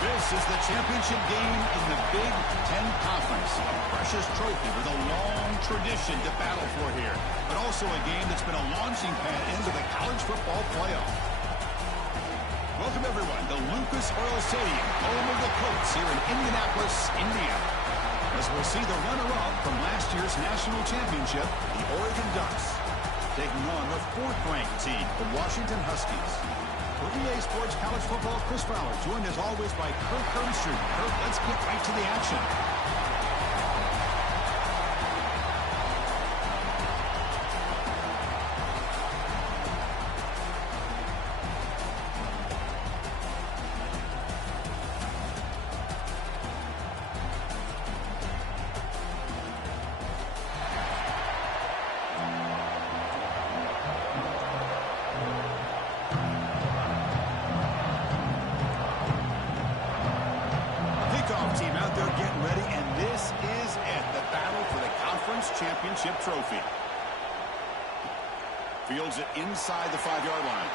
This is the championship game in the Big Ten Conference. A precious trophy with a long tradition to battle for here, but also a game that's been a launching pad into the college football playoff. Welcome, everyone, to Lucas Oil Stadium, home of the Colts here in Indianapolis, Indiana. As we'll see the runner-up from last year's national championship, the Oregon Ducks, taking on the fourth-ranked team, the Washington Huskies. For EA Sports College Football, Chris Fowler, joined as always by Kirk Herbstreit. Kirk, let's get right to the action. Team out there getting ready, and this is it, the battle for the conference championship trophy. Fields it inside the 5-yard line.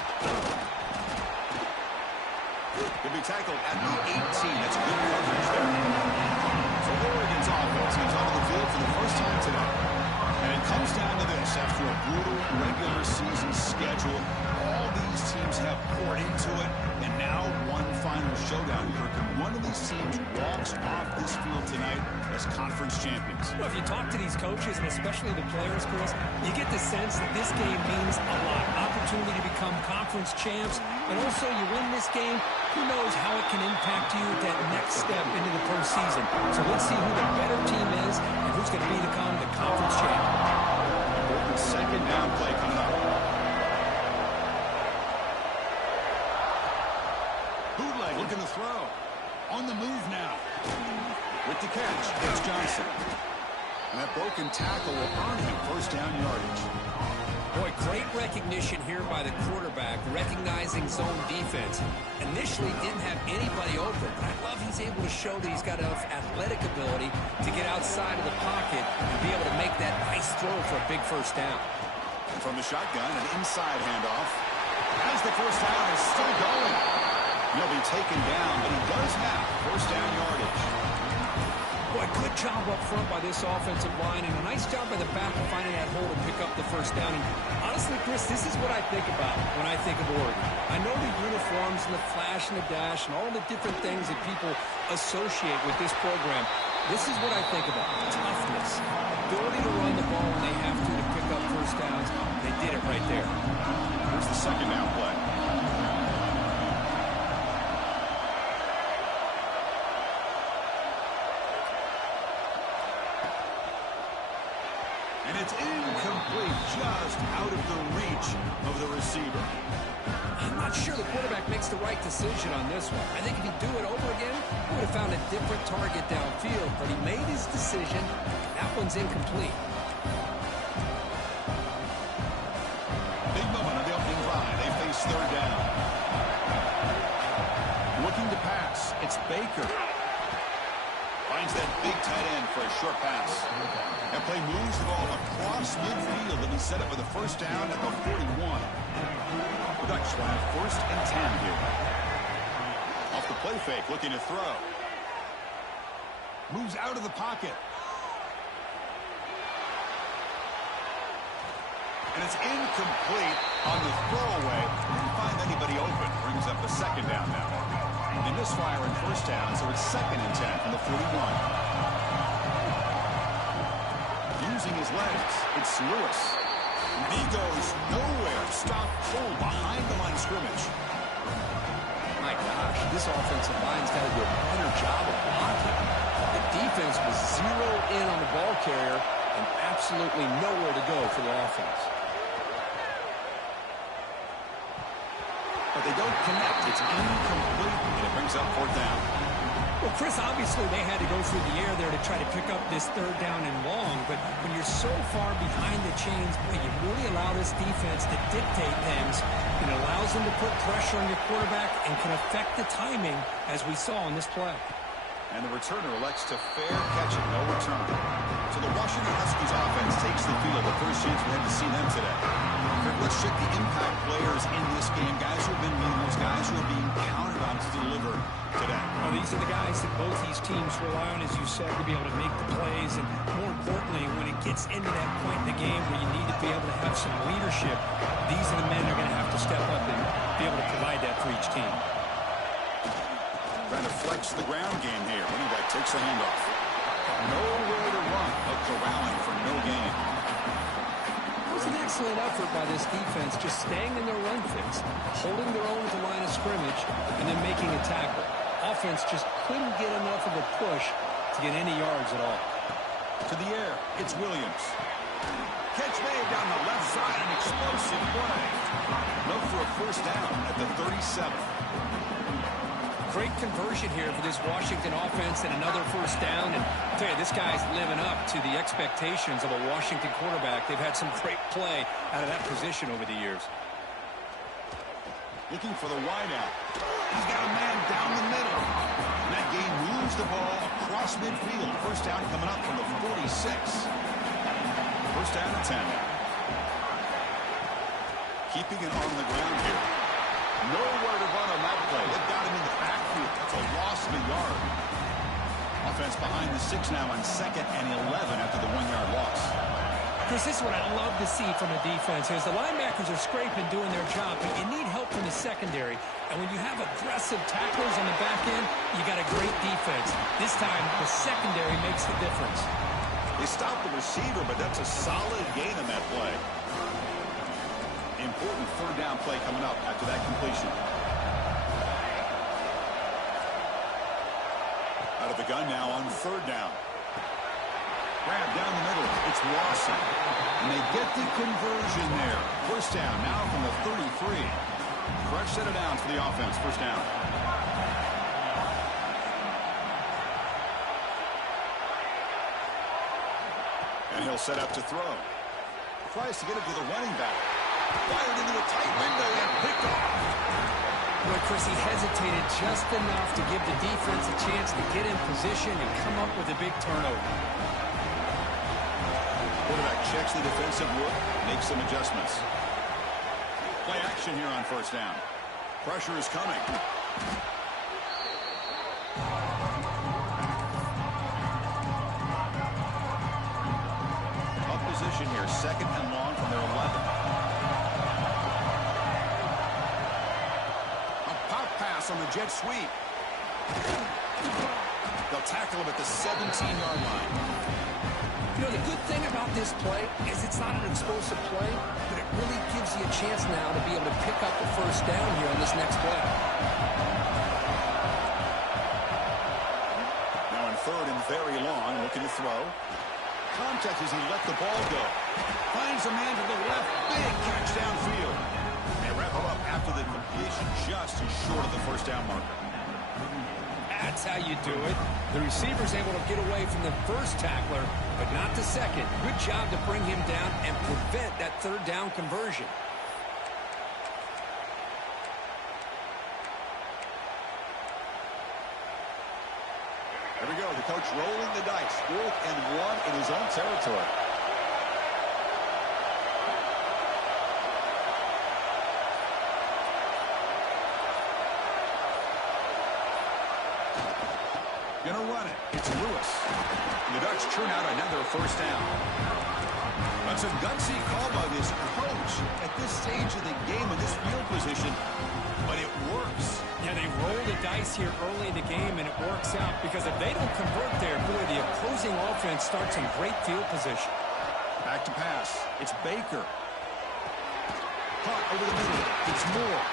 He'll be tackled at the 18. That's good coverage there. So Oregon's offense comes onto the field for the first time today. And it comes down to this. After a brutal regular season schedule, all these teams have poured into it, and now one final showdown here. Can one of these teams walks off this field tonight as conference champions? Well, if you talk to these coaches, and especially the players, Chris, you get the sense that this game means a lot. Opportunity to become conference champs, and also you win this game, who knows how it can impact you at that next step into the postseason. So let's see who the better team is and who's going to become the conference champion. Second down play coming up. Bootleg looking to throw. On the move now. With the catch, it's Johnson. And that broken tackle will earn him first down yardage. Boy, great recognition here by the quarterback, recognizing zone defense. Initially didn't have anybody open, but I love he's able to show that he's got enough athletic ability to get outside of the pocket and be able to make that nice throw for a big first down. And from the shotgun, an inside handoff. As the first down is still going. He'll be taken down, but he does have first down yardage. Boy, good job up front by this offensive line, and a nice job by the back of finding that hole to pick up the first down. And honestly, Chris, this is what I think about when I think of Oregon. I know the uniforms and the flash and the dash and all the different things that people associate with this program. This is what I think about. Toughness, ability to run the ball when they have to pick up first downs. They did it right there. Here's the second down play. And And it's incomplete, just out of the reach of the receiver. I'm not sure the quarterback makes the right decision on this one. I think if he'd do it over again, he would have found a different target downfield, but he made his decision. That one's incomplete. Big moment on the opening drive. They face third down. Looking to pass. It's Baker. Finds that big tight end for a short pass. That play moves the ball across midfield, and he set up with a first down at the 41. The Ducks will have first and 10 here. Off the play fake, looking to throw. Moves out of the pocket. And it's incomplete on the throwaway. Didn't find anybody open. Brings up a second down now. They misfire in first down, so it's second and 10 from the 41. Using his legs, it's Lewis. He goes nowhere. Stop cold behind the line of scrimmage. My gosh, this offensive line's got to do a better job of blocking. The defense was zeroed in on the ball carrier and absolutely nowhere to go for the offense. But they don't connect. It's incomplete, and it brings up fourth down. Well, Chris, obviously they had to go through the air there to try to pick up this third down and long, but when you're so far behind the chains, boy, you really allow this defense to dictate things. It allows them to put pressure on your quarterback and can affect the timing, as we saw on this play. And the returner elects to fair catch it, no return. So the Washington Huskies offense takes the field. The first chance we had to see them today. Let's check the impact players in this game. Guys who have been leaders, guys who are being counted on to deliver today. Well, these are the guys that both these teams rely on, as you said, to be able to make the plays. And more importantly, when it gets into that point in the game where you need to be able to have some leadership, these are the men that are going to have to step up and be able to provide that for each team. Trying to flex the ground game here. Running back takes the handoff. Nowhere to run, but corralling for no gain. It was an excellent effort by this defense, just staying in their run fix, holding their own at the line of scrimmage, and then making a tackle. Offense just couldn't get enough of a push to get any yards at all. To the air, it's Williams. Catch made down the left side, an explosive play. Look for a first down at the 37. Great conversion here for this Washington offense and another first down. And I'll tell you, this guy's living up to the expectations of a Washington quarterback. They've had some great play out of that position over the years. Looking for the wideout. He's got a man down the middle. And that game moves the ball across midfield. First down coming up from the 46. First down at 10. Keeping it on the ground here. Nowhere to run on that play. They've got him in the backfield. That's a loss of a yard. Offense behind the 6 now on second and 11 after the 1-yard loss. Chris, this is what I love to see from a defense. As the linebackers are scraping, doing their job, but you need help from the secondary. And when you have aggressive tacklers on the back end, you got a great defense. This time, the secondary makes the difference. They stopped the receiver, but that's a solid gain on that play. Important third down play coming up after that completion. Out of the gun now on third down. Grab down the middle. It's Lawson. And they get the conversion there. First down now from the 33. Fresh set of downs for the offense. First down. And he'll set up to throw. Tries to get it to the running back. Fired into a tight window and picked off. Well, Chris, he hesitated just enough to give the defense a chance to get in position and come up with a big turnover. Quarterback checks the defensive look, makes some adjustments. Play action here on first down. Pressure is coming. Up position here, second and long from their 11. On the jet sweep. They'll tackle him at the 17-yard line. You know, the good thing about this play is it's not an explosive play, but it really gives you a chance now to be able to pick up the first down here on this next play. Now in third and very long, looking to throw. contact as he let the ball go. Finds a man to the left. Big catch downfield. They wrap him up after the completion, just as short of the first down marker. That's how you do it. The receiver's able to get away from the first tackler, but not the second. Good job to bring him down and prevent that third down conversion. There we go. The coach rolling the dice. 4th and 1 in his own territory. Gonna run it. It's Lewis. And the Ducks churn out another first down. That's a gutsy call by this coach at this stage of the game in this field position, but it works. Yeah, they roll the dice here early in the game, and it works out because if they don't convert there, boy, the opposing offense starts in great field position. Back to pass. It's Baker. Caught over the middle. It's Moore.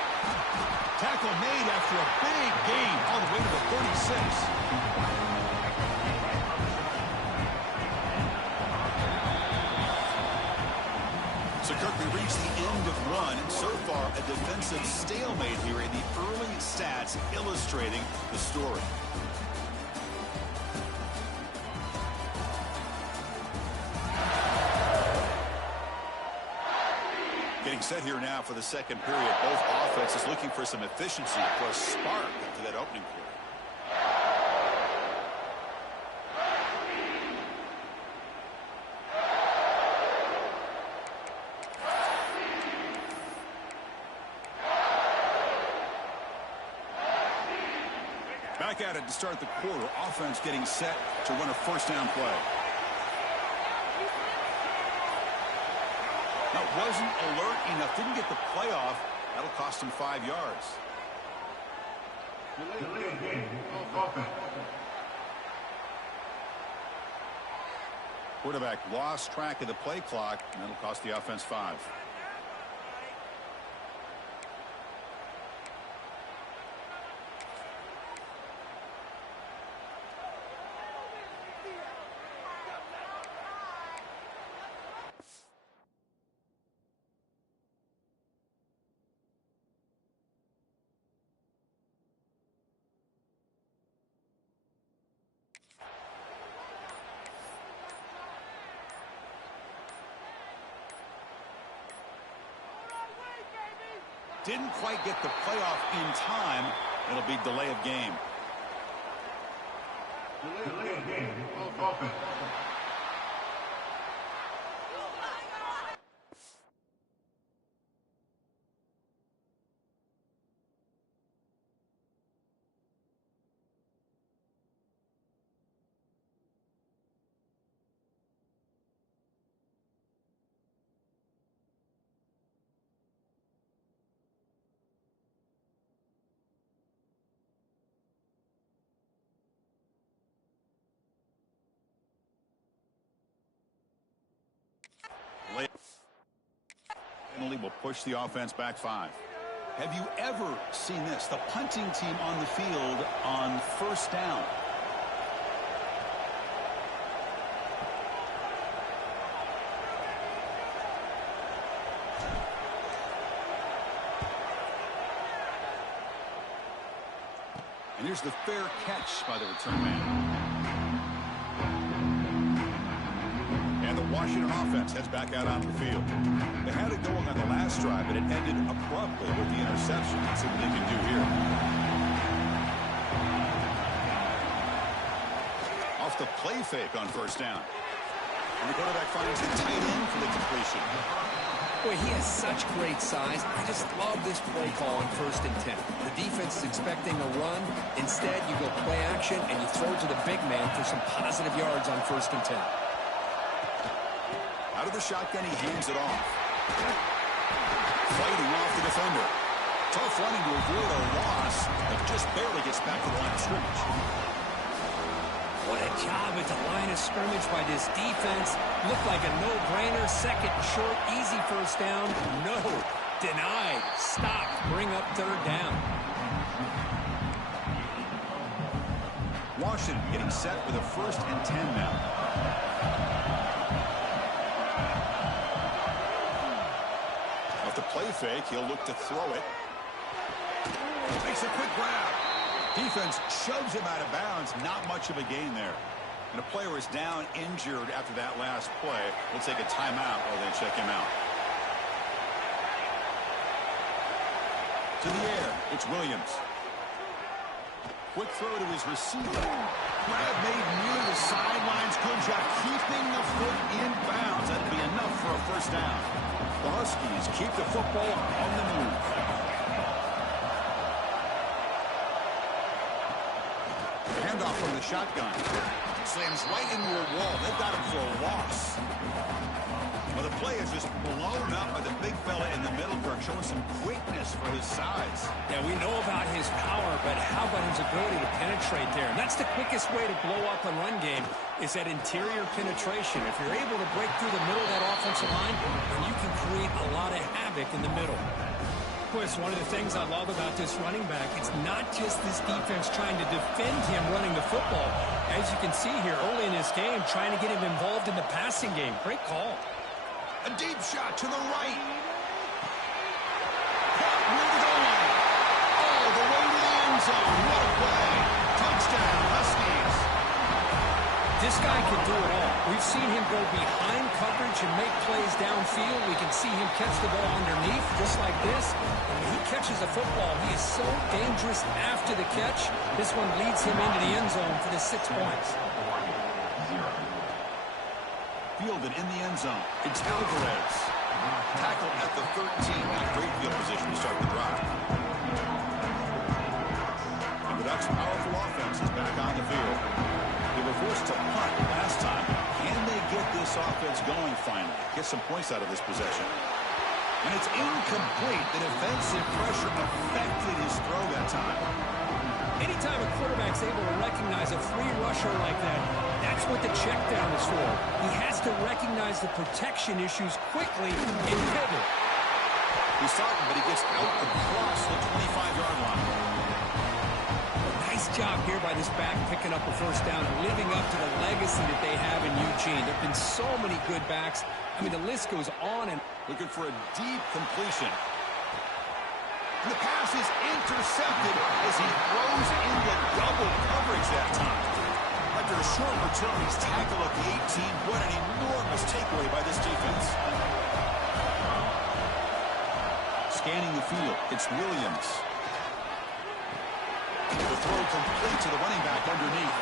Tackle made after a big gain all the way to the 36. So, Kirk, we reached the end of one. So far, a defensive stalemate here in the early stats illustrating the story. Getting set here now for the second period. Both offenses looking for some efficiency, for a spark to that opening quarter. Back at it to start the quarter. Offense getting set to run a first down play. That wasn't alert enough. Didn't get the playoff. That'll cost him 5 yards. Quarterback lost track of the play clock, and that'll cost the offense 5. Didn't quite get the playoff in time. It'll be delay of game. Delay of game. Offense. Penalty will push the offense back 5. Have you ever seen this? The punting team on the field on first down. And here's the fair catch by the return man. And the Washington offense heads back out onto the field. They had it going on the last drive, but it ended abruptly with the interception. Let's see what they can do here. Off the play fake on first down. And the quarterback finds the tight end for the completion. Boy, he has such great size. I just love this play call on 1st and 10. The defense is expecting a run. Instead, you go play action, and you throw to the big man for some positive yards on 1st and 10. Out of the shotgun, he hands it off. Fighting off the defender. Tough running to avoid a loss, but just barely gets back to the line of scrimmage. What a job at the line of scrimmage by this defense. Looked like a no-brainer. Second and short, easy first down. No, denied. Stopped. Bring up third down. Washington getting set with a 1st and 10 now. Off the play fake, he'll look to throw it. Makes a quick grab. Defense shoves him out of bounds. Not much of a gain there. And a player is down injured after that last play. We'll take a timeout while they check him out. To the air, it's Williams. Quick throw to his receiver. Grab made near the sidelines. Good job keeping the foot in bounds. That'll be enough for a first down. The Huskies keep the football on the move. Handoff from the shotgun. Slams right into a wall. They've got him for a loss. Well, the play is just blown up by the big fella in the middle, Kirk, showing some quickness for his size. Yeah, we know about his power, but how about his ability to penetrate there? And that's the quickest way to blow up a run game, is that interior penetration. If you're able to break through the middle of that offensive line, then you can create a lot of havoc in the middle. Chris, one of the things I love about this running back, it's not just this defense trying to defend him running the football. As you can see here early in this game, trying to get him involved in the passing game. Great call. A deep shot to the right. Caught near the goal line. All the way to the end zone. What a play. Touchdown, Huskies. This guy can do it all. We've seen him go behind coverage and make plays downfield. We can see him catch the ball underneath, just like this. And when he catches the football, he is so dangerous after the catch. This one leads him into the end zone for the 6 points. Fielded in the end zone. It's Alvarez. Tackled at the 13. Not great field position to start the drive. And the Ducks' powerful offense is back on the field. They were forced to punt last time. Can they get this offense going finally? Get some points out of this possession. And it's incomplete. The defensive pressure affected his throw that time. Anytime a quarterback's able to recognize a free rusher like that, that's what the check down is for. He has to recognize the protection issues quickly and pivot. He's starting, but he gets out across the 25-yard line. Nice job here by this back picking up a first down and living up to the legacy that they have in Eugene. There have been so many good backs. I mean, the list goes on. And looking for a deep completion. And the pass is intercepted as he throws into double coverage that time. After a short return, he's tackled at the 18. What an enormous takeaway by this defense. Scanning the field, it's Williams. The throw complete to the running back underneath.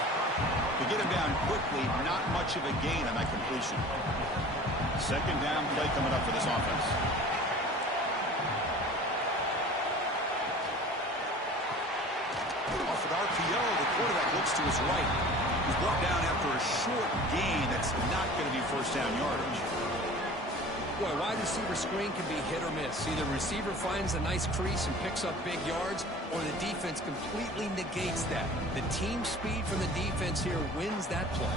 To get him down quickly, not much of a gain on that completion. Second down play coming up for this offense. Off an RPO, the quarterback looks to his right. He's brought down after a short gain that's not going to be first down yardage. boy, wide receiver screen can be hit or miss. Either receiver finds a nice crease and picks up big yards, or the defense completely negates that. The team speed from the defense here wins that play.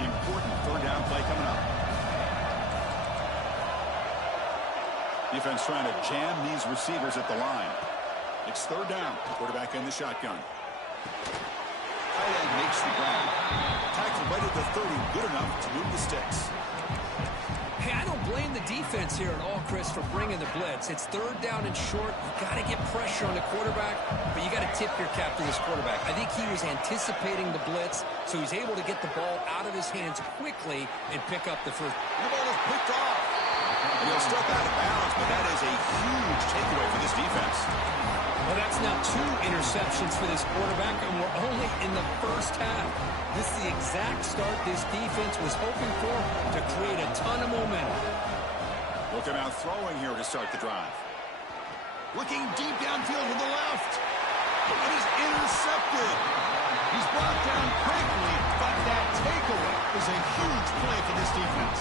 The important third down play coming up. Defense trying to jam these receivers at the line. It's third down. Quarterback in the shotgun. Tight end makes the grab. Tackle right at the 30. Good enough to move the sticks. Hey, I don't blame the defense here at all, Chris, for bringing the blitz. It's third down and short. You got to get pressure on the quarterback, but you got to tip your cap to this quarterback. I think he was anticipating the blitz, so he's able to get the ball out of his hands quickly and pick up the first. The ball is picked off. And he'll step out of bounds, but that is a huge takeaway for this defense. Well, that's now 2 interceptions for this quarterback, and we're only in the first half. This is the exact start this defense was hoping for to create a ton of momentum. Looking out throwing here to start the drive. Looking deep downfield to the left. And he's intercepted. He's brought down quickly, but that takeaway is a huge play for this defense.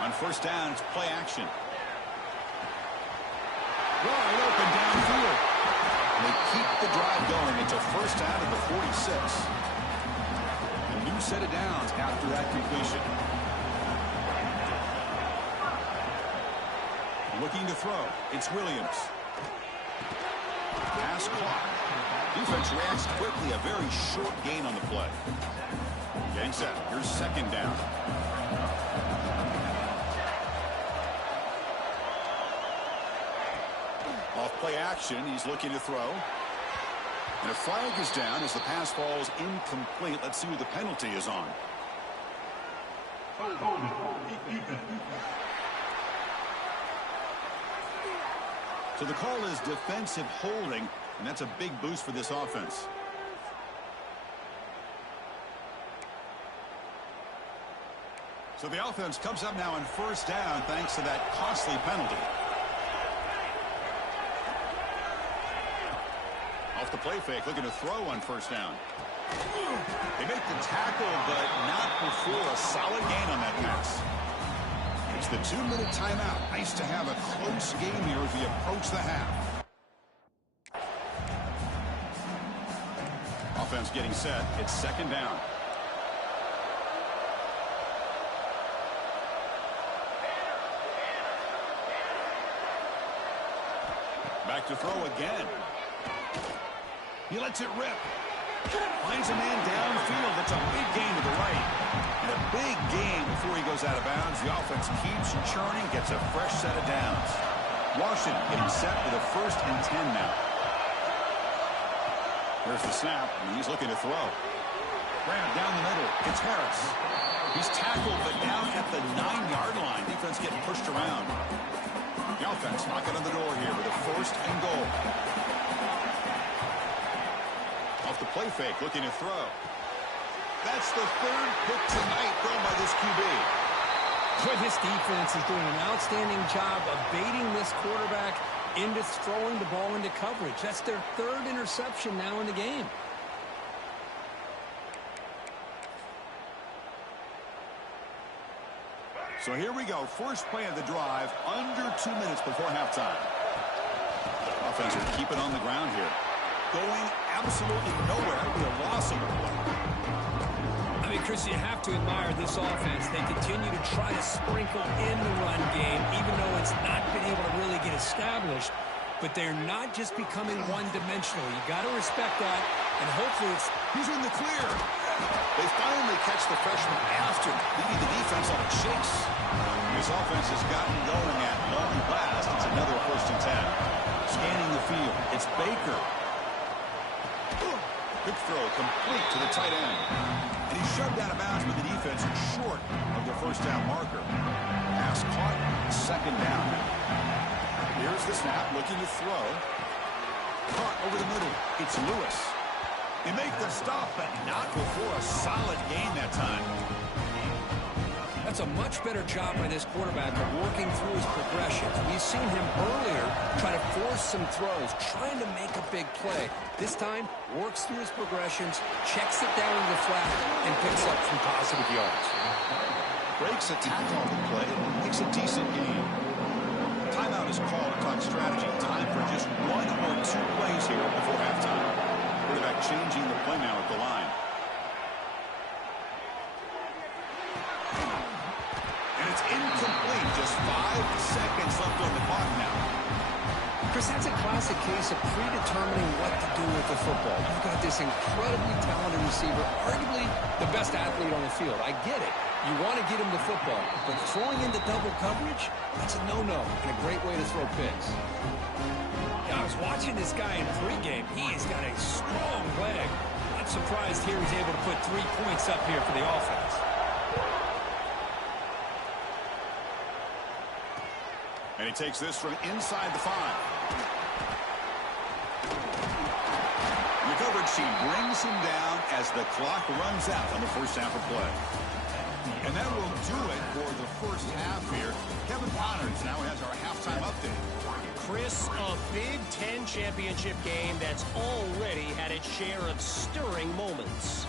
On first down, it's play action. Wide open downfield. And they keep the drive going. It's a first down at the 46. A new set of downs after that completion. Looking to throw. It's Williams. Pass clock. Defense reacts quickly. A very short gain on the play. Getting set. Here's second down. Off play action. He's looking to throw. And a flag is down as the pass falls incomplete. Let's see who the penalty is on. So the call is defensive holding, and that's a big boost for this offense. So the offense comes up now on first down thanks to that costly penalty. Off the play fake, looking to throw on first down. They make the tackle, but not before a solid gain on that pass. It's the 2-minute timeout. Nice to have a close game here as we approach the half. Offense getting set. It's second down. Back to throw again. He lets it rip. Finds a man downfield. That's a big gain to the right. And a big gain before he goes out of bounds. The offense keeps churning, gets a fresh set of downs. Washington getting set with a 1st and 10 now. There's the snap, and he's looking to throw. Grant down the middle. It's Harris. He's tackled, but down at the 9-yard line. Defense getting pushed around. The offense knocking on the door here with a 1st and goal. Off the play fake, looking to throw. That's the 3rd pick tonight thrown by this QB. Boy, this defense is doing an outstanding job of baiting this quarterback into throwing the ball into coverage. That's their 3rd interception now in the game. So here we go. First play of the drive, under 2 minutes before halftime. Offense will keep it on the ground here. Going absolutely nowhere with a loss of a play. I mean, Chris, you have to admire this offense. They continue to try to sprinkle in the run game, even though it's not been able to really get established. But they're not just becoming one-dimensional. You got to respect that, and hopefully it's... He's in the clear. They finally catch the freshman after leading the defense on a chase. This offense has gotten going at long last. It's another 1st and 10. Scanning the field. It's Baker. Quick throw complete to the tight end. And he's shoved out of bounds with the defense short of the 1st down marker. Pass caught. 2nd down. Here's the snap, looking to throw. Caught over the middle. It's Lewis. They make the stop, but not before a solid gain that time. That's a much better job by this quarterback of working through his progressions. We've seen him earlier try to force some throws, trying to make a big play. This time, works through his progressions, checks it down in the flat, and picks up some positive yards. Breaks a tackle on the play and makes a decent gain. Timeout is called to talk strategy. Time for just 1 or 2 plays here before halftime. Quarterback changing the play now at the line. And it's incomplete. Just 5 seconds left on the clock now. Chris, that's a classic case of predetermining what to do with the football. You've got this incredibly talented receiver, arguably the best athlete on the field. I get it. You want to get him the football, but throwing into double coverage, that's a no-no and a great way to throw picks. Yeah, I was watching this guy in pregame. He's got a strong leg. Not surprised here he's able to put 3 points up here for the offense. And he takes this from inside the 5. The coverage team brings him down as the clock runs out on the 1st half of play. And that will do it for the 1st half here. Kevin Connors now has our halftime update. Chris, a Big Ten championship game that's already had its share of stirring moments.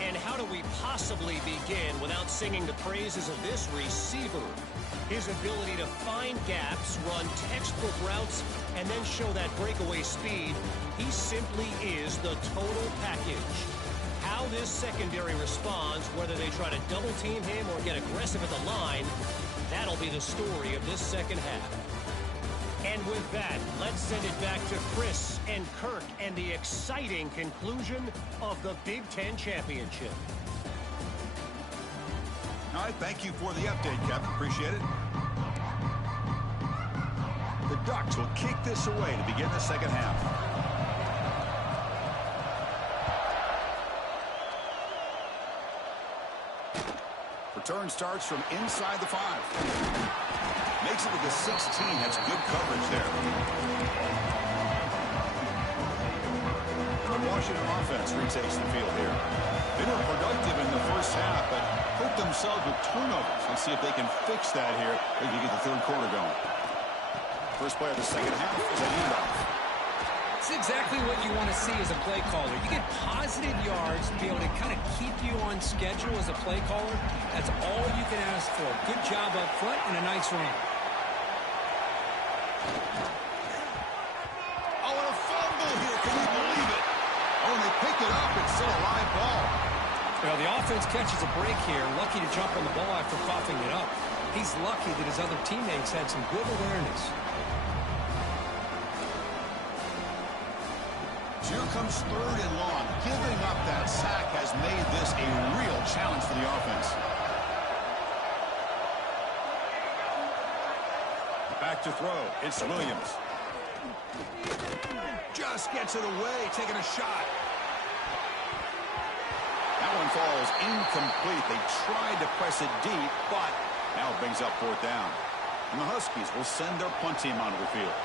And how do we possibly begin without singing the praises of this receiver? His ability to find gaps, run textbook routes, and then show that breakaway speed, he simply is the total package. How this secondary responds, whether they try to double team him or get aggressive at the line, that'll be the story of this 2nd half. And with that, let's send it back to Chris and Kirk and the exciting conclusion of the Big Ten Championship. right, thank you for the update, Kevin. Appreciate it. The Ducks will kick this away to begin the second half. Return starts from inside the 5. Makes it to the 16. That's good coverage there. The Washington offense retakes the field here. They were productive in the first half, but hurt themselves with turnovers. Let's see if they can fix that here. They can get the third quarter going. First play of the second half is a handoff. It's exactly what you want to see as a play caller. You get positive yards to be able to kind of keep you on schedule as a play caller. That's all you can ask for. Good job up front and a nice run. Oh, and a fumble here. Can you believe it? Oh, and they pick it up. It's still a live ball. Well, the offense catches a break here. Lucky to jump on the ball after coughing it up. He's lucky that his other teammates had some good awareness. Here comes third and long. Giving up that sack has made this a real challenge for the offense. Back to throw. It's Williams. Just gets it away, taking a shot. That one falls incomplete. They tried to press it deep, but now it brings up fourth down. And the Huskies will send their punt team onto the field.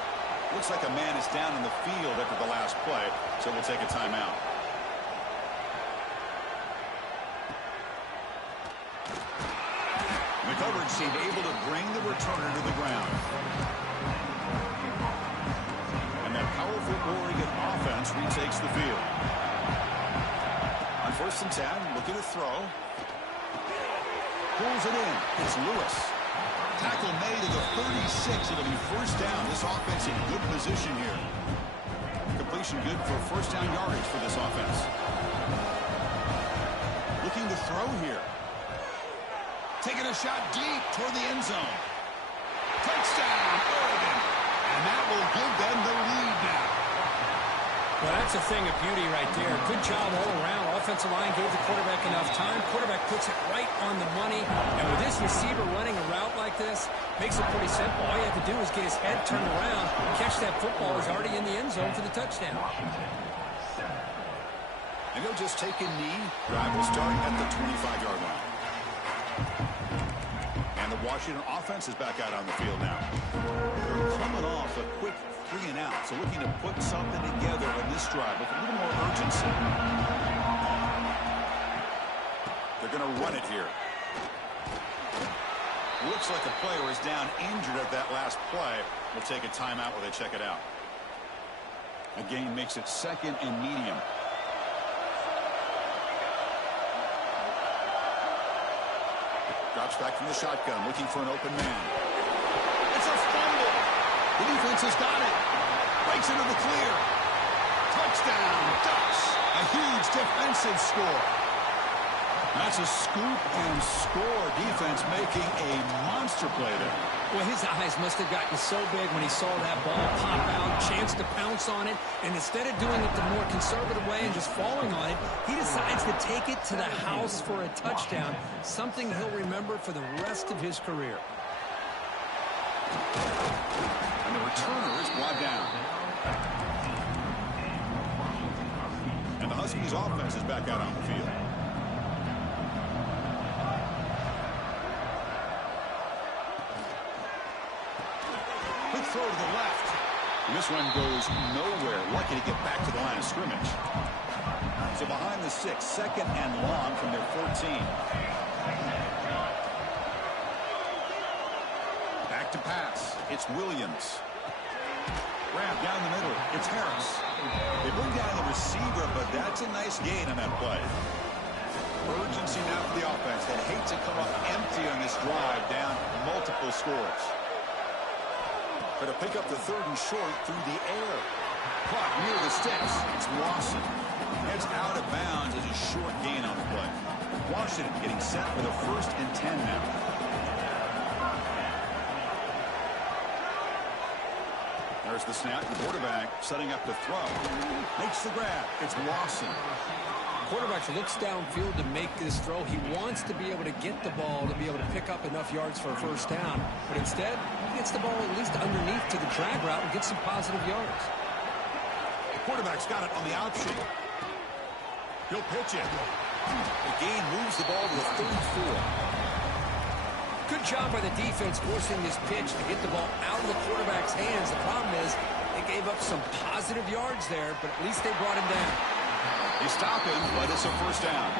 Looks like a man is down in the field after the last play, so we'll take a timeout. The coverage seemed able to bring the returner to the ground. And that powerful Oregon offense retakes the field. On 1st and 10, looking to throw. Pulls it in. It's Lewis. Tackle made to the 36. It'll be first down. This offense in good position here. Completion good for first down yardage for this offense. Looking to throw here. Taking a shot deep toward the end zone. Touchdown, Oregon. And that will give them the lead now. Well, that's a thing of beauty right there. Good job all around. Offensive line gave the quarterback enough time. Quarterback puts it right on the money. And with this receiver running a route like this, makes it pretty simple. All you have to do is get his head turned around, catch that football. He's already in the end zone for the touchdown. And he'll just take a knee. Drive will start at the 25-yard line. And the Washington offense is back out on the field now. They're coming off a quick 3 and out, so looking to put something together in this drive with a little more urgency. They're going to run it here. Looks like a player is down injured at that last play. We'll take a timeout while they check it out. A gain makes it 2nd and medium. Drops back from the shotgun, looking for an open man. It's a fumble. The defense has got it. Breaks into the clear. Touchdown, Ducks. A huge defensive score. That's a scoop and score. Defense making a monster play there. Well, his eyes must have gotten so big when he saw that ball pop out, chance to pounce on it, and instead of doing it the more conservative way and just falling on it, he decides to take it to the house for a touchdown, something he'll remember for the rest of his career. And the returner is brought down. And the Huskies offense is back out on the field. Quick throw to the left. And this one goes nowhere. Lucky to get back to the line of scrimmage. So behind the 6, 2nd and long from their 14. Back to pass. It's Williams. Grab down the middle. It's Harris. They bring down the receiver, but that's a nice gain on that play. Urgency now for the offense. They'd hate to come up empty on this drive, down multiple scores. But to pick up the 3rd and short through the air. Caught near the sticks. It's Lawson. Heads out of bounds as a short gain on the play. Washington getting set for the 1st and 10 now. There's the snap. The quarterback setting up to throw. Makes the grab. It's Lawson. quarterback looks downfield to make this throw. He wants to be able to get the ball to be able to pick up enough yards for a first down. But instead, he gets the ball at least underneath to the drag route and gets some positive yards. The quarterback's got it on the option. He'll pitch it. The gain moves the ball to the 34. Good job by the defense forcing this pitch to get the ball out of the quarterback's hands. The problem is they gave up some positive yards there, but at least they brought him down. They stop him, but it's a first down.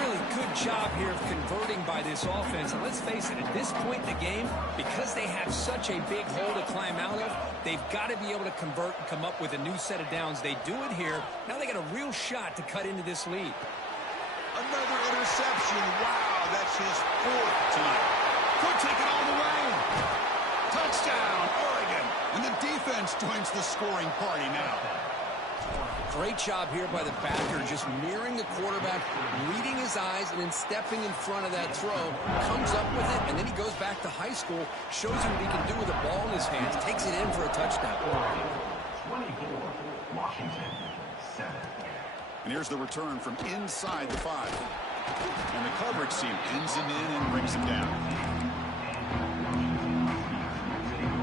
Really good job here of converting by this offense. And let's face it, at this point in the game, because they have such a big hole to climb out of, they've got to be able to convert and come up with a new set of downs. They do it here. Now they got a real shot to cut into this lead. Another interception. Wow, that's his fourth tonight. Could take it all the way. Touchdown, Oregon. And the defense joins the scoring party now. Great job here by the backer, just mirroring the quarterback, reading his eyes, and then stepping in front of that throw, comes up with it, and then he goes back to high school, shows you what he can do with the ball in his hands, takes it in for a touchdown. 24, Washington, 7. And here's the return from inside the 5. And the coverage team pins him in and brings him down.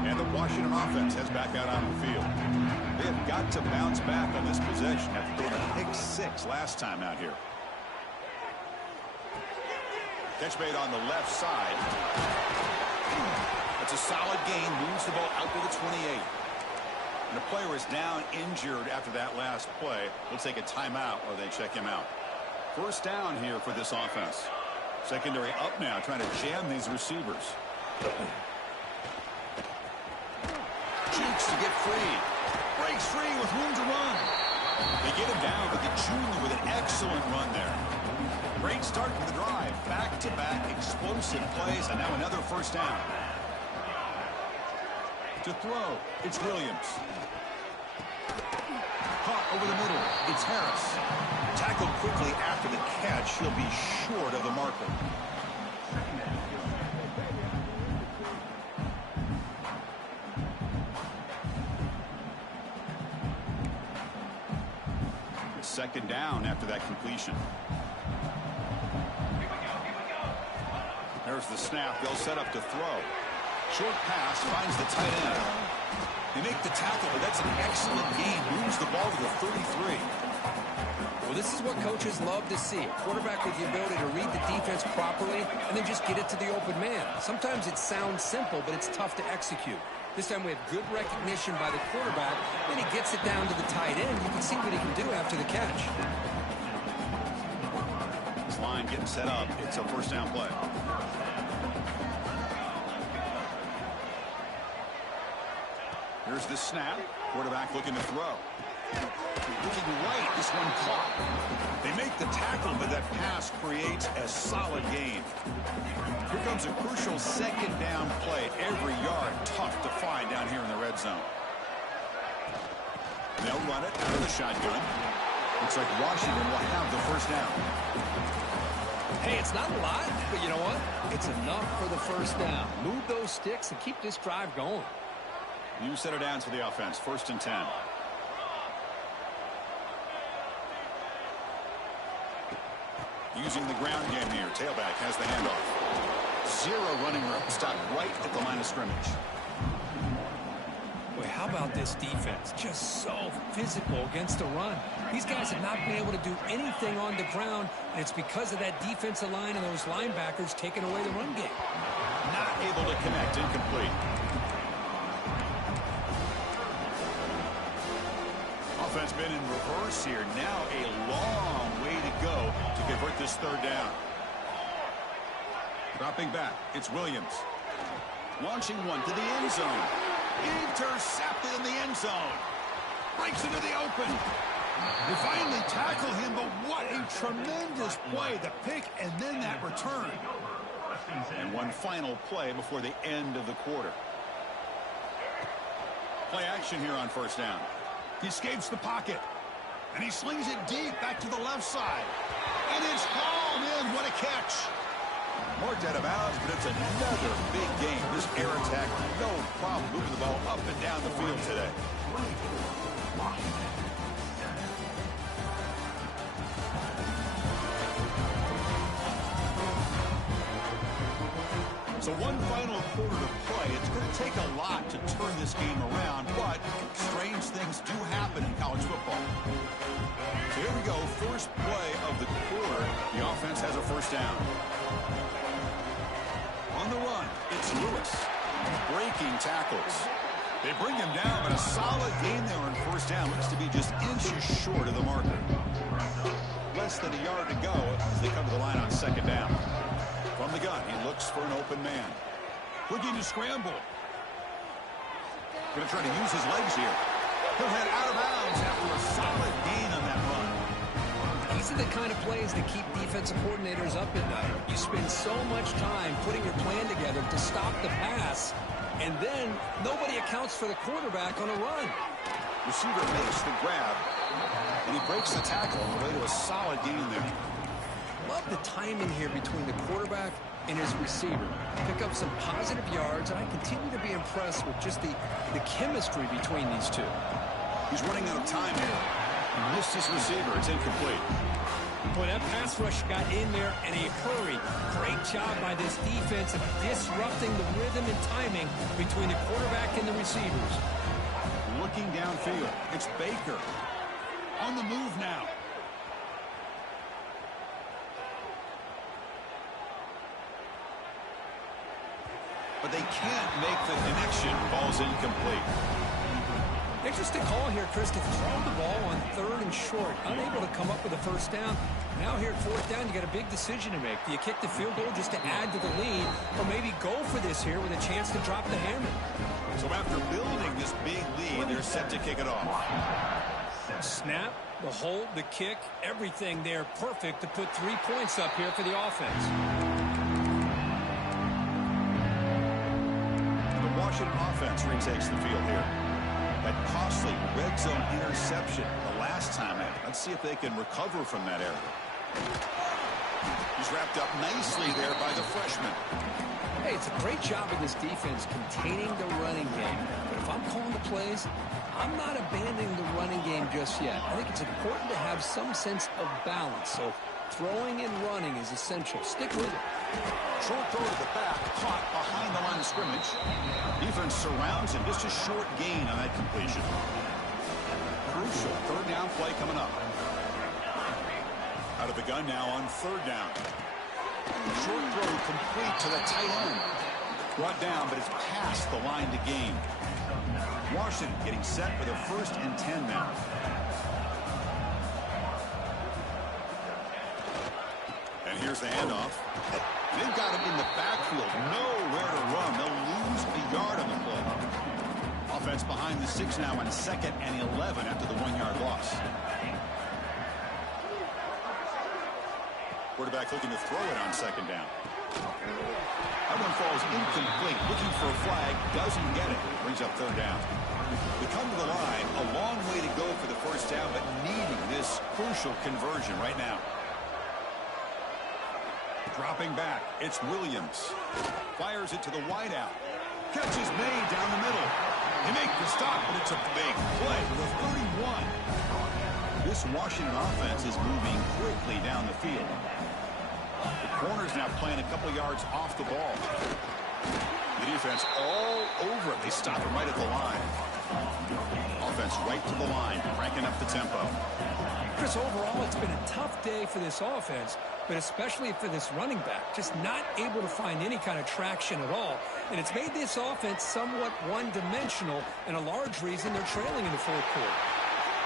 And the Washington offense heads back out on the field. They have got to bounce back on this possession after throwing a pick 6 last time out here. Catch made on the left side. That's a solid gain. Moves the ball out to the 28. And the player is down injured after that last play. We'll take a timeout or they check him out. First down here for this offense. Secondary up now, trying to jam these receivers. Jukes to get free. Breaks free with room to run. They get him down, but the junior with an excellent run there. Great start to the drive. Back-to-back explosive plays, and now another first down. To throw, it's Williams. Caught over the middle, it's Harris. Tackled quickly after the catch. He'll be short of the marker. Second down after that completion. There's the snap. They'll set up to throw. Short pass finds the tight end. They make the tackle, but that's an excellent gain. Moves the ball to the 33. Well, this is what coaches love to see. A quarterback with the ability to read the defense properly and then just get it to the open man. Sometimes it sounds simple, but it's tough to execute. This time we have good recognition by the quarterback. Then he gets it down to the tight end. You can see what he can do after the catch. This line getting set up. It's a first down play. Here's the snap. Quarterback looking to throw. Looking right. This one caught. They make the tackle, but that pass creates a solid gain. Here comes a crucial second down play. Every yard tough to find down here in the red zone. They'll run it out of the shotgun. Looks like Washington will have the first down. Hey, it's not a lot, but you know what? It's enough for the first down. Move those sticks and keep this drive going. New set of downs for the offense. First and 10. Using the ground game here. Tailback has the handoff. Zero running room. Stopped right at the line of scrimmage. Boy, how about this defense? Just so physical against the run. These guys have not been able to do anything on the ground, and it's because of that defensive line and those linebackers taking away the run game. Not able to connect. Incomplete. Offense been in reverse here. Now a long way to go to convert this third down. Dropping back, it's Williams. Launching one to the end zone. Intercepted in the end zone. Breaks into the open. They finally tackle him, but what a tremendous play. The pick and then that return. And one final play before the end of the quarter. Play action here on first down. He escapes the pocket. And he slings it deep back to the left side. And it's hauled in. What a catch. Marked out of bounds, but it's another big game. This air attack, no problem moving the ball up and down the field today. So one final quarter to play. It's going to take a lot to turn this game around, but strange things do happen in college football. So here we go, first play of the quarter. The offense has a first down. On the run, it's Lewis. Breaking tackles. They bring him down, but a solid gain there on first down. Looks to be just inches short of the marker. Less than a yard to go as they come to the line on second down. From the gun, he looks for an open man. Looking to scramble. Going to try to use his legs here. He'll head out of bounds after a solid gain on that run. These are the kind of plays that keep defensive coordinators up at night. You spend so much time putting your plan together to stop the pass, and then nobody accounts for the quarterback on a run. Receiver makes the grab, and he breaks the tackle on the way to a solid gain there. Love the timing here between the quarterback and his receiver. Pick up some positive yards, and I continue to be impressed with just the chemistry between these two. He's running out of time here. He missed his receiver. It's incomplete. Boy, that pass rush got in there in a hurry. Great job by this defense of disrupting the rhythm and timing between the quarterback and the receivers. Looking downfield, it's Baker. On the move now. But they can't make the connection. Ball's incomplete. Interesting call here, Chris, to throw the ball on 3rd and short. Unable to come up with a first down. Now here at 4th down, you got a big decision to make. Do you kick the field goal just to add to the lead, or maybe go for this here with a chance to drop the hammer? So after building this big lead, they're set to kick it off. Snap, the hold, the kick, everything there perfect to put 3 points up here for the offense. The Washington offense retakes the field here. That costly red zone interception the last time out. Let's see if they can recover from that error. He's wrapped up nicely there by the freshman. Hey, it's a great job of this defense containing the running game. But if I'm calling the plays, I'm not abandoning the running game just yet. I think it's important to have some sense of balance. So throwing and running is essential. Stick with it. Short throw to the back, caught behind the line of scrimmage. Defense surrounds him. Just a short gain on that completion. Crucial 3rd down play coming up. Out of the gun now on 3rd down. Short throw complete to the tight end. Brought down, but it's past the line to gain. Washington getting set for the 1st and 10 now. And here's the handoff. They've got him in the backfield. Nowhere to run. They'll lose a yard on the play. Offense behind the 6 now on 2nd and 11 after the 1-yard loss. Quarterback looking to throw it on 2nd down. That one falls incomplete. Looking for a flag. Doesn't get it. Brings up 3rd down. We come to the line. A long way to go for the first down, but needing this crucial conversion right now. Dropping back, it's Williams. Fires it to the wideout. Catch is made down the middle. They make the stop, but it's a big play for the 31. This Washington offense is moving quickly down the field. The corner's now playing a couple yards off the ball. The defense all over it. They stop it right at the line. Offense right to the line, cranking up the tempo. Chris, overall, it's been a tough day for this offense, but especially for this running back. Just not able to find any kind of traction at all. And it's made this offense somewhat one-dimensional, and a large reason they're trailing in the 4th quarter.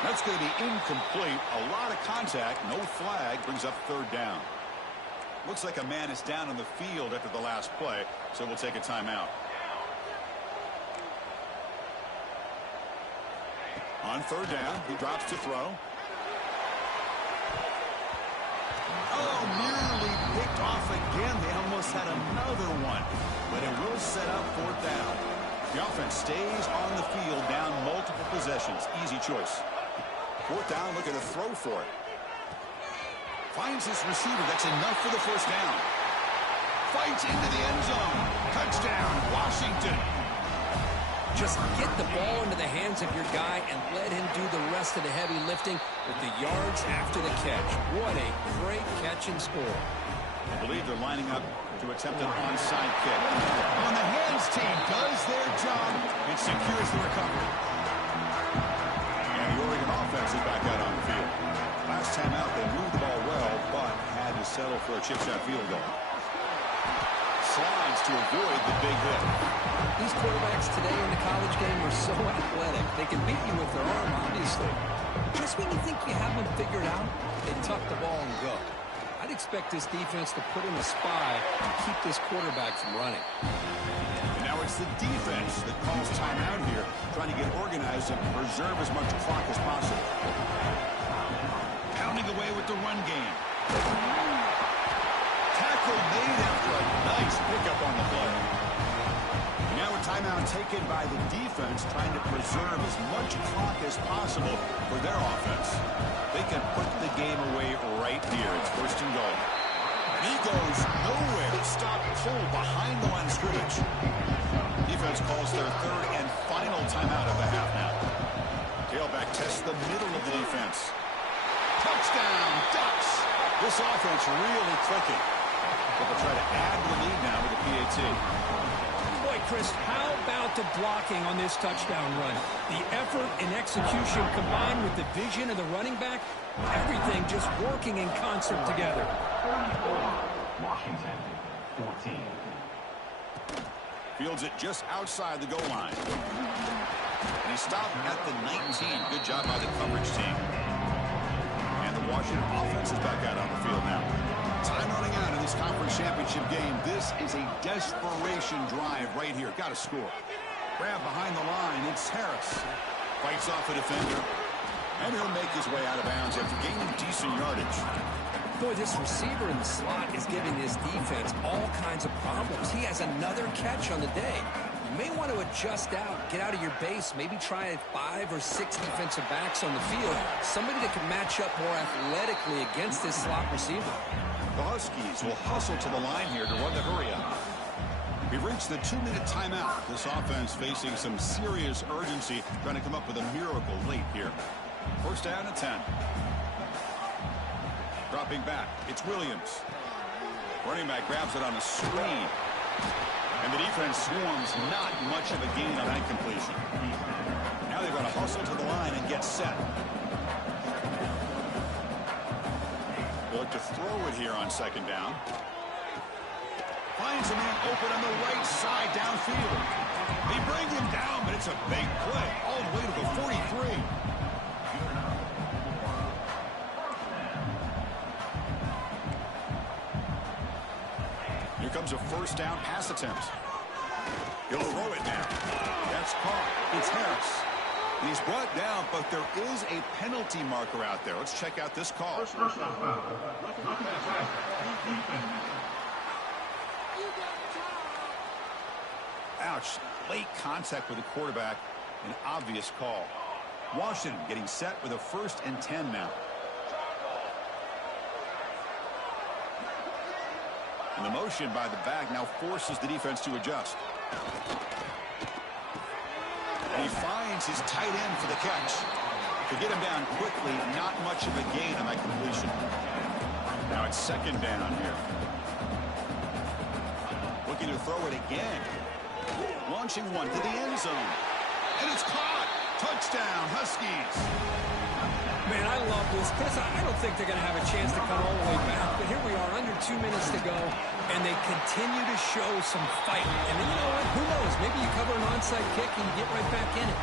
That's going to be incomplete. A lot of contact. No flag. Brings up 3rd down. Looks like a man is down on the field after the last play, so we'll take a timeout. On 3rd down, he drops to throw. Oh, nearly picked off again. They almost had another one, but it will set up 4th down. The offense stays on the field down multiple possessions. Easy choice. 4th down, looking to throw for it. Finds his receiver. That's enough for the first down. Fights into the end zone. Touchdown, Washington. Just get the ball into the hands of your guy and let him do the rest of the heavy lifting with the yards after the catch. What a great catch and score. I believe they're lining up to attempt an onside kick. On the hands team does their job and secures the recovery. And the Oregon offense is back out on the field. Last time out, they moved the ball well, but had to settle for a chip shot field goal. Slides to avoid the big hit. These quarterbacks today in the college game are so athletic. They can beat you with their arm, obviously. Just when you think you have them figured out, they tuck the ball and go. I'd expect this defense to put in a spy and keep this quarterback from running. And now it's the defense that calls timeout here, trying to get organized and preserve as much clock as possible. Pounding away with the run game. Tackle made after a nice pickup on the play. Now a timeout taken by the defense, trying to preserve as much clock as possible for their offense. They can put the game away right here. It's first and goal. And he goes nowhere. Stop pull behind the line of scrimmage. Defense calls their third and final timeout of the half now. Tailback tests the middle of the defense. Touchdown, Ducks. This offense really clicking. But they'll try to add the lead now with the PAT. Boy, Chris, how about the blocking on this touchdown run? The effort and execution combined with the vision of the running back, everything just working in concert together. Washington, 14. Fields it just outside the goal line. And he stopped at the 19. Good job by the coverage team. And the Washington offense is back out on the field now. Time running out in this conference championship game. This is a desperation drive right here. Got to score. Grab behind the line. It's Harris. Fights off a defender. And he'll make his way out of bounds after gaining decent yardage. Boy, this receiver in the slot is giving this defense all kinds of problems. He has another catch on the day. You may want to adjust out, get out of your base, maybe try 5 or 6 defensive backs on the field. Somebody that can match up more athletically against this slot receiver. The Huskies will hustle to the line here to run the hurry up. We've reached the 2-minute timeout. This offense facing some serious urgency, trying to come up with a miracle late here. First down and 10. Dropping back, it's Williams. Running back grabs it on a screen. And the defense swarms, not much of a gain on that completion. Now they've got to hustle to the line and get set. They look to throw it here on second down. Finds a man open on the right side downfield. They bring him down, but it's a big play. All the way to the 43. Here comes a first down pass attempt. He'll throw it now. That's caught. It's Harris. And he's brought down, but there is a penalty marker out there. Let's check out this call. Ouch. Late contact with the quarterback. An obvious call. Washington getting set with a first and 10 now. And the motion by the back now forces the defense to adjust. And he finds his tight end for the catch. To get him down quickly, not much of a gain on that completion. Now it's second down here. Looking to throw it again. Launching one to the end zone. And it's caught. Touchdown, Huskies. Man, I love this. Chris, I don't think they're going to have a chance to come all the way back. But here we are, under 2 minutes to go, and they continue to show some fight. And then, you know what? Who knows? Maybe you cover an onside kick and you get right back in it.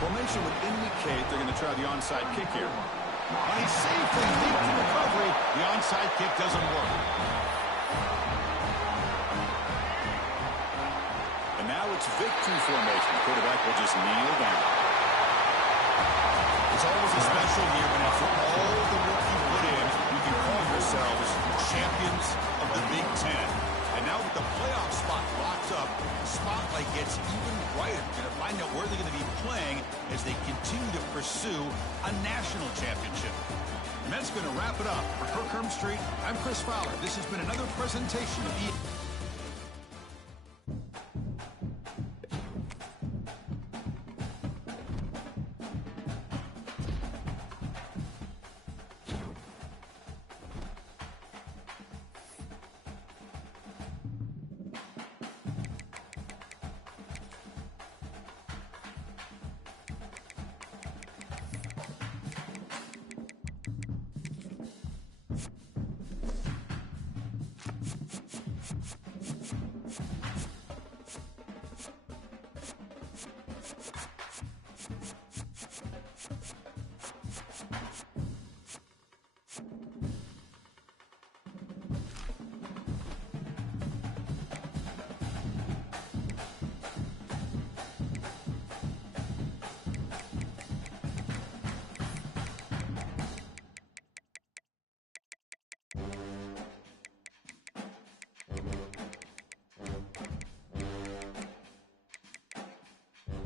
Formation would indicate they're going to try the onside kick here. On a safely deep recovery, the onside kick doesn't work. And now it's victory formation. The quarterback will just kneel down. It's always a special year, but after all the work you put in, you can call yourselves champions of the Big Ten. And now with the playoff spot locked up, the spotlight gets even brighter. We're going to find out where they're going to be playing as they continue to pursue a national championship. And that's going to wrap it up. For Kirk Herbstreit, I'm Chris Fowler. This has been another presentation of